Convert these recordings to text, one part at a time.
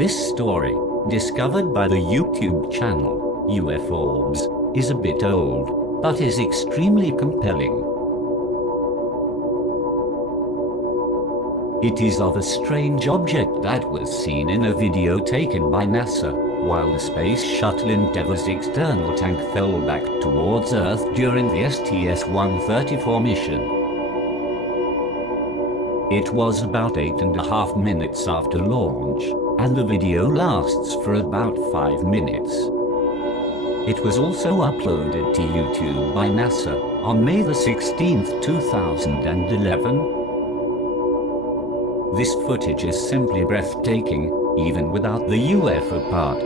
This story, discovered by the YouTube channel UFOs, is a bit old, but is extremely compelling. It is of a strange object that was seen in a video taken by NASA, while the Space Shuttle Endeavours external tank fell back towards Earth during the STS-134 mission. It was about 8.5 minutes after launch, and the video lasts for about 5 minutes. It was also uploaded to YouTube by NASA on May 16, 2011. This footage is simply breathtaking, even without the UFO part,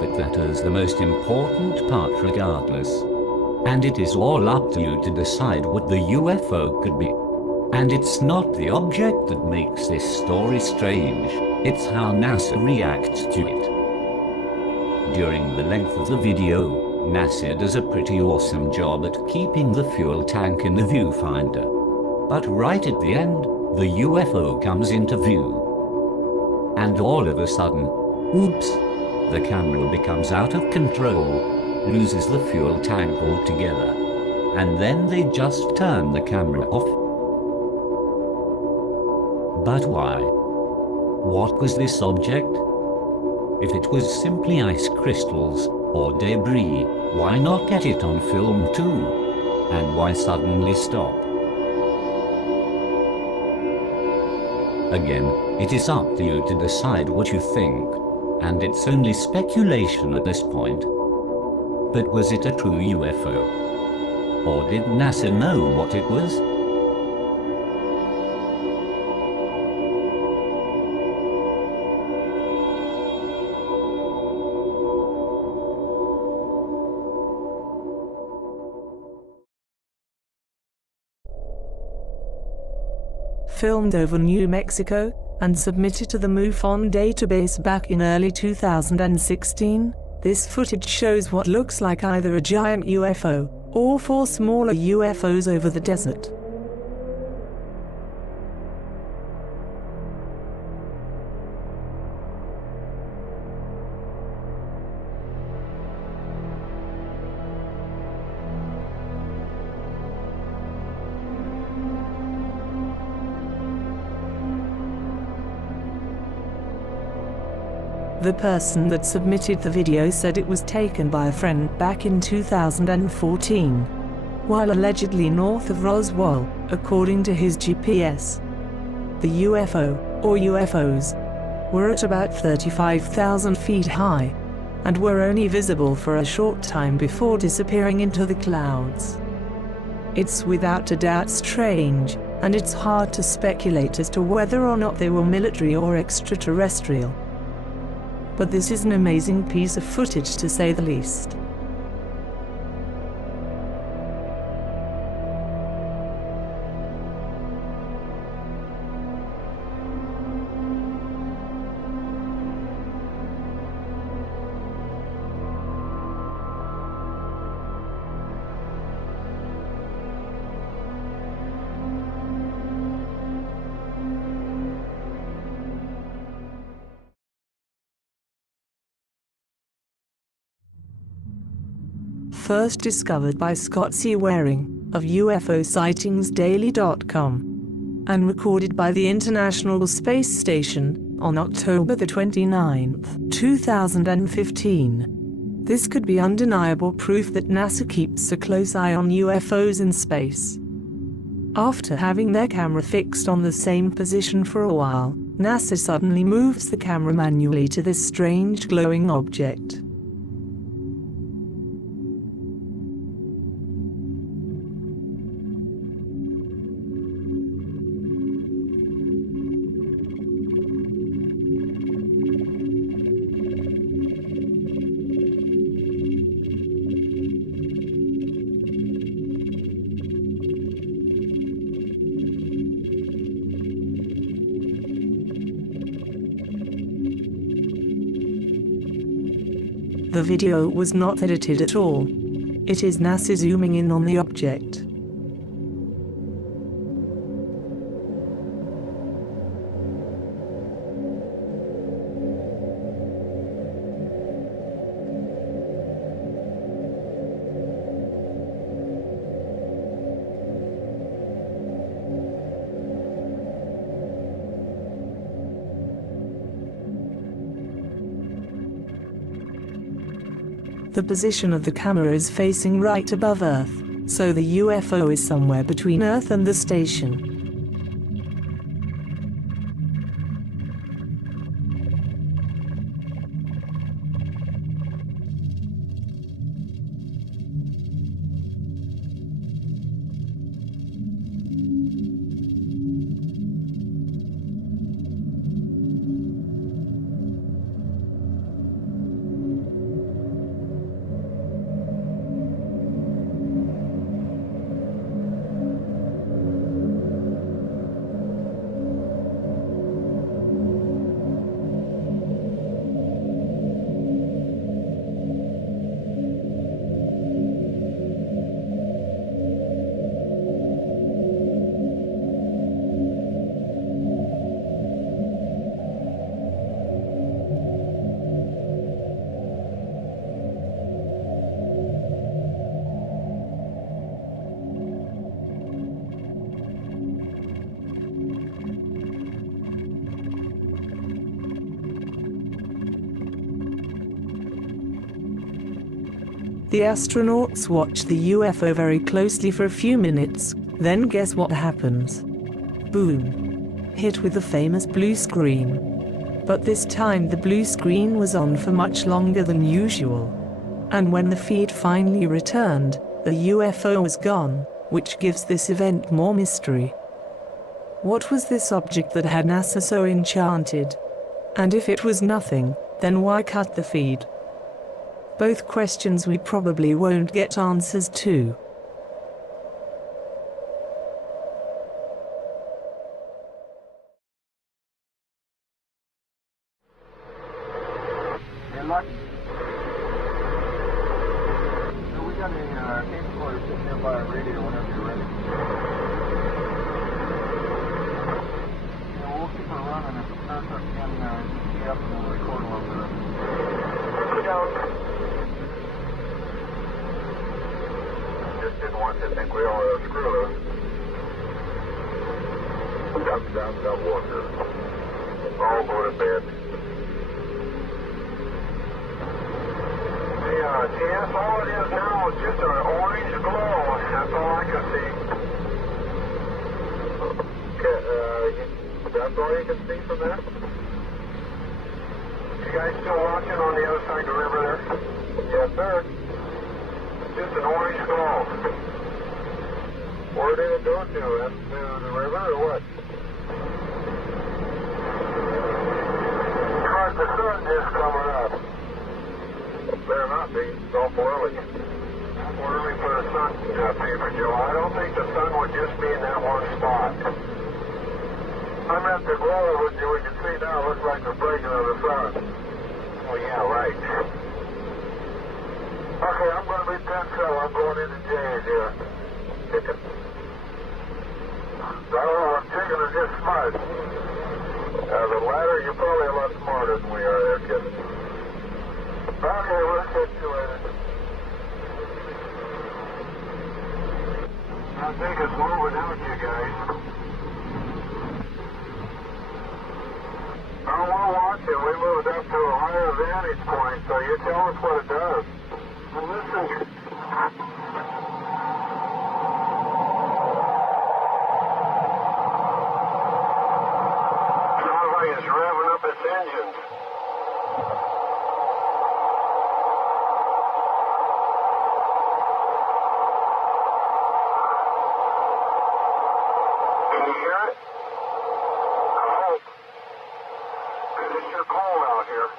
but that is the most important part regardless. And it is all up to you to decide what the UFO could be. And it's not the object that makes this story strange, it's how NASA reacts to it. During the length of the video, NASA does a pretty awesome job at keeping the fuel tank in the viewfinder. But right at the end, the UFO comes into view. And all of a sudden, oops, the camera becomes out of control, loses the fuel tank altogether. And then they just turn the camera off. But why? What was this object? If it was simply ice crystals or debris, why not get it on film too? And why suddenly stop? Again, it is up to you to decide what you think, and it's only speculation at this point. But was it a true UFO? Or did NASA know what it was? Filmed over New Mexico, and submitted to the MUFON database back in early 2016, this footage shows what looks like either a giant UFO, or 4 smaller UFOs over the desert. The person that submitted the video said it was taken by a friend back in 2014, while allegedly north of Roswell, according to his GPS. The UFO, or UFOs, were at about 35,000 feet high, and were only visible for a short time before disappearing into the clouds. It's without a doubt strange, and it's hard to speculate as to whether or not they were military or extraterrestrial. But this is an amazing piece of footage to say the least. First discovered by Scott C. Waring, of UFOSightsDaily.com, and recorded by the International Space Station on October 29, 2015. This could be undeniable proof that NASA keeps a close eye on UFOs in space. After having their camera fixed on the same position for a while, NASA suddenly moves the camera manually to this strange glowing object. The video was not edited at all. It is NASA zooming in on the object. The position of the camera is facing right above Earth, so the UFO is somewhere between Earth and the station. The astronauts watch the UFO very closely for a few minutes, then guess what happens? Boom! Hit with the famous blue screen. But this time the blue screen was on for much longer than usual. And when the feed finally returned, the UFO was gone, which gives this event more mystery. What was this object that had NASA so enchanted? And if it was nothing, then why cut the feed? Both questions we probably won't get answers to. Good luck. So we got a case recorder sitting there by our radio whenever you're ready. Yeah, we'll keep her running. If it starts up again, you key up and we'll record a little bit. Just didn't want to think we all screw loose. Down, water. All go to bed. Yes, all it is now is just an orange glow. That's all I can see. That's all you can see from that? You guys still watching on the other side of the river there? Yes, sir. Just an orange glow. Where did it go to? To the river or what? The sun is coming up. Better not be. It's awful early. Awful early for the sun paper, Joe. I don't think the sun would just be in that one spot. I'm at the glow, which we can see now. Looks like the breaking of the sun. Oh, yeah, right. Okay, I'm going to be pencil. I'm going into Jay's here. Chicken. Oh, I'm chicken is just smart. The latter, you're probably a lot smarter than we are there, kid. Okay, we'll catch you later. I think it's moving out, you guys. Oh, we'll watch it. We moved up to a higher vantage point, so you tell us what it does. Well, listen. It's revving up its engines. Can you hear it? I hope. Because it's sure cold out here.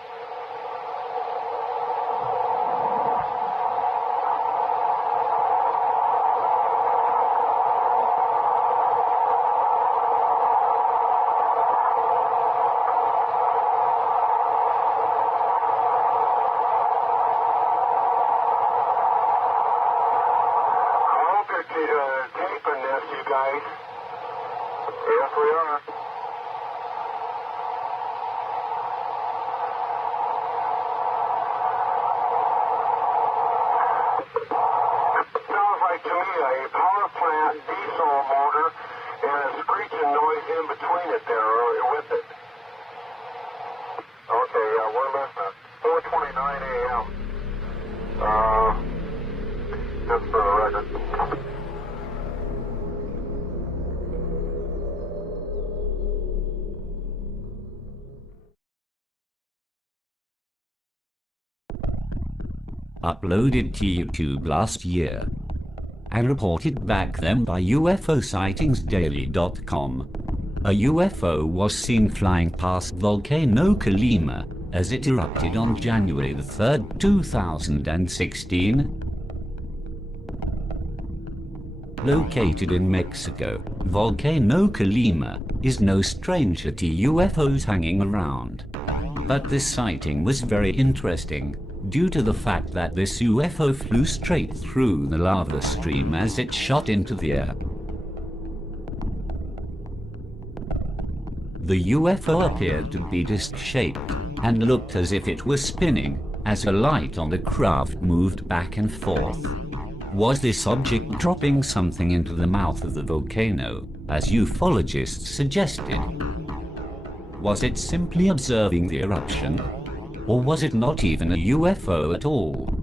Taping this, you guys. Yes, we are. Sounds like to me a power plant diesel motor and a screeching noise in between it there, or with it. Okay, yeah, we're listening. 4:29 a.m. Just for the record. Uploaded to YouTube last year and reported back then by UFOsightingsdaily.com. A UFO was seen flying past Volcano Colima as it erupted on January 3, 2016. Located in Mexico, Volcano Colima is no stranger to UFOs hanging around. But this sighting was very interesting due to the fact that this UFO flew straight through the lava stream as it shot into the air. The UFO appeared to be disc-shaped and looked as if it was spinning as a light on the craft moved back and forth. Was this object dropping something into the mouth of the volcano, as ufologists suggested? Was it simply observing the eruption? Or was it not even a UFO at all?